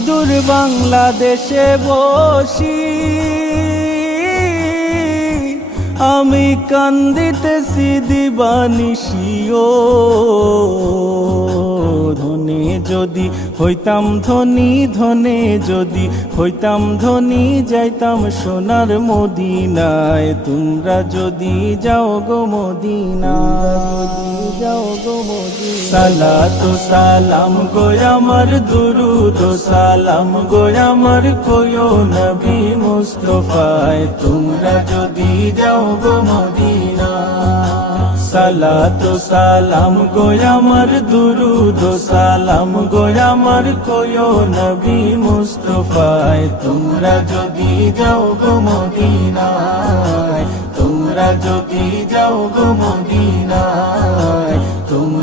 সুদূর বাংলাদেশে বসি। আমি কান্দিতে কান্দিতেছি দিবানিশিও ধনে যদি হইতাম ধনী, ধনে যদি হইতাম ধনী, যাইতাম সোনার মদিনায়। তোমরা যদি যাও গো মদিনায় যাও গো মদিনায়। সালাত সালাম গো আমার দুরুদ সালাম গো আমার কোয়ো নবী মুস্তফায়। তোমরা যদি যাও গো মদিনা সালাত সালাম গো আমার দুরুদ সালাম গো আমার কোয়ো নবী মুস্তফায়। তোমরা যদি যাও গো মদিনায়। তোমরা যদি যাও গো মদিনায়।